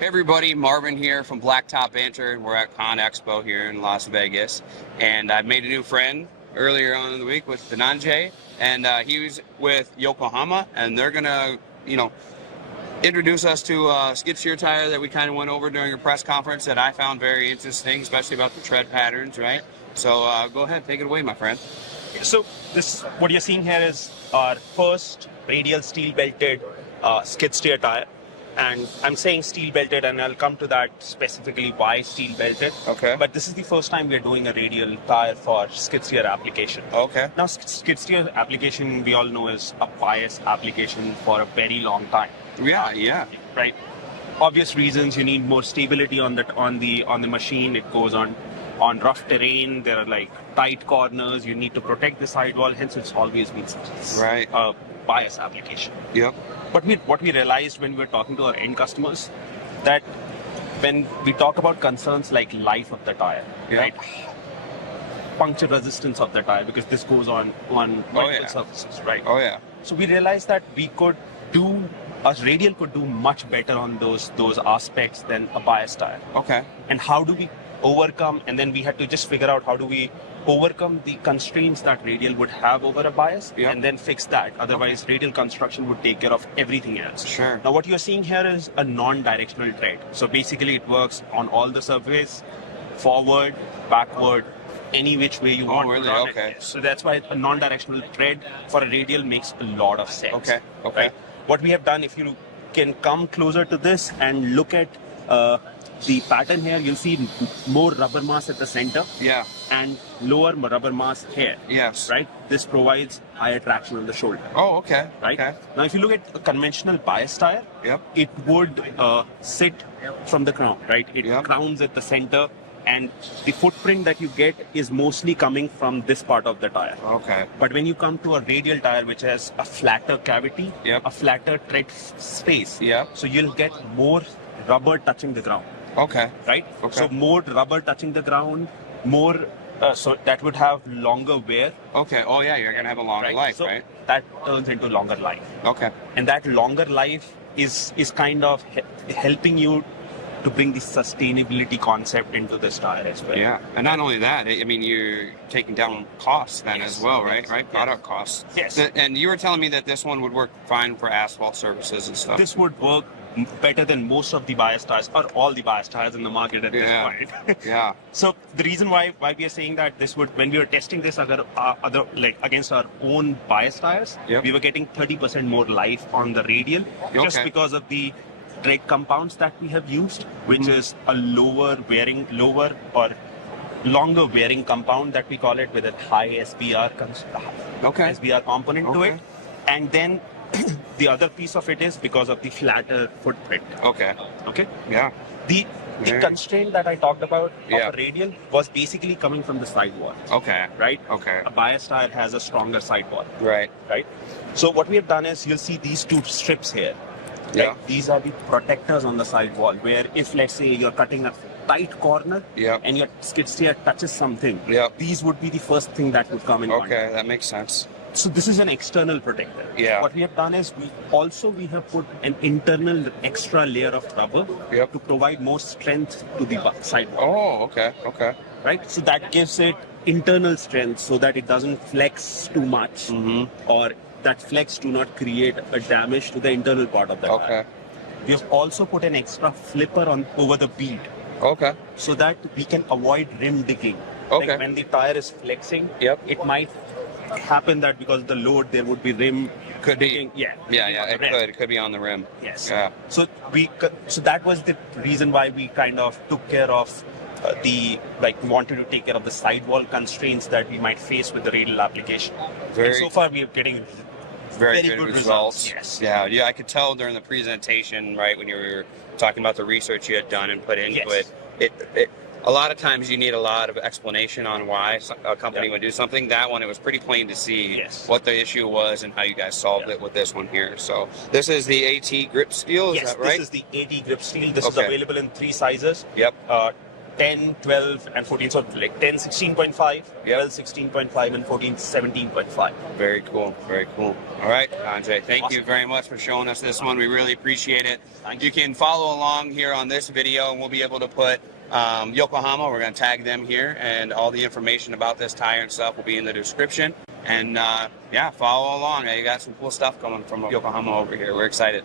Hey everybody, Marvin here from Blacktop Banter, and we're at Con Expo here in Las Vegas. And I've made a new friend earlier on in the week with Dhananjay, and he was with Yokohama, and they're gonna, introduce us to a skid steer tire that we kind of went over during a press conference that I found very interesting, especially about the tread patterns, right? So go ahead, take it away, my friend. So what you're seeing here is our first radial steel belted skid steer tire. And I'm saying steel belted, and I'll come to that specifically why steel belted. Okay. But this is the first time we're doing a radial tire for skid steer application. Okay. Now, skid steer application, we all know, is a bias application for a very long time. Yeah. Right. Obvious reasons. You need more stability on the machine. It goes on rough terrain. There are like tight corners. You need to protect the sidewall. Hence, it's always been right. A bias application. Yep. But what we realized when we were talking to our end customers, that when we talk about concerns like life of the tire, right, puncture resistance of the tire, because this goes on multiple surfaces, right? Oh yeah. So we realized that a radial could do much better on those aspects than a bias tire. Okay. And how do we overcome? And then we had to just figure out how do we overcome the constraints that radial would have over a bias, and then fix that. Otherwise, radial construction would take care of everything else. Sure. Now, what you're seeing here is a non-directional tread. So basically, it works on all the surface, forward, backward, any which way you want. Oh, really? Okay. So that's why a non-directional tread for a radial makes a lot of sense. Okay. Right? What we have done, if you can come closer to this and look at the pattern here, you'll see more rubber mass at the center. Yeah. And lower rubber mass here. Yes. Right? This provides higher traction on the shoulder. Oh, okay. Right? Okay. Now, if you look at a conventional bias tire, it would sit from the crown, right? It crowns at the center, and the footprint that you get is mostly coming from this part of the tire. Okay. But when you come to a radial tire, which has a flatter cavity, a flatter tread space, so you'll get more rubber touching the ground. Okay. Right? Okay. So more rubber touching the ground, more, so that would have longer wear. Okay. Oh yeah, you're gonna have a longer life, so right? That turns into longer life. Okay. And that longer life is kind of helping you to bring the sustainability concept into this tire as well. Yeah, and not only that, I mean, you're taking down costs then as well, right? Right, product costs. Yes. And you were telling me that this one would work fine for asphalt surfaces and stuff. This would work better than most of the bias tires, or all the bias tires in the market at this point. Yeah. So the reason why we are saying that this would, when we were testing this against our own bias tires, we were getting 30% more life on the radial, just because of the tread compounds that we have used, which is a longer wearing compound that we call it, with a high SBR SBR component to it. And then the other piece of it is because of the flatter footprint. Okay. Yeah. The constraint that I talked about of a radial was basically coming from the sidewall. Okay. Right? Okay. A bias tire has a stronger sidewall. Right. So what we have done is, you'll see these two strips here. Yeah. Right? These are the protectors on the sidewall, where if, let's say, you're cutting a tight corner and your skid steer touches something, these would be the first thing that would come in. Okay, that makes sense. So this is an external protector. Yeah. What we have done is, we have put an internal extra layer of rubber to provide more strength to the sidewall. Oh, okay. Right? So that gives it internal strength, so that it doesn't flex too much, or that flex do not create a damage to the internal part of the tire. We have also put an extra flipper over the bead. Okay. So that we can avoid rim digging. Okay. Like when the tire is flexing, it might happen that because of the load, there would be rim digging. It could be on the rim. Yes. Yeah. So that was the reason why we kind of took care of wanted to take care of the sidewall constraints that we might face with the radial application. And so far we are getting very good results. Yes. Yeah, I could tell during the presentation, right, when you were talking about the research you had done and put into it. A lot of times you need a lot of explanation on why a company would do something. That one, it was pretty plain to see what the issue was and how you guys solved it with this one here. So this is the AT grip steel, is that right? Yes, this is the AT grip steel. This is available in 3 sizes. 10, 12, and 14. So like 10, 16.5, 12, 16.5, and 14, 17.5. Very cool. Very cool. All right, Andre, thank you very much for showing us this one. We really appreciate it. You can follow along here on this video, and we'll be able to put Yokohama. We're going to tag them here, and all the information about this tire and stuff will be in the description. And yeah, follow along. You got some cool stuff coming from Yokohama over here. We're excited.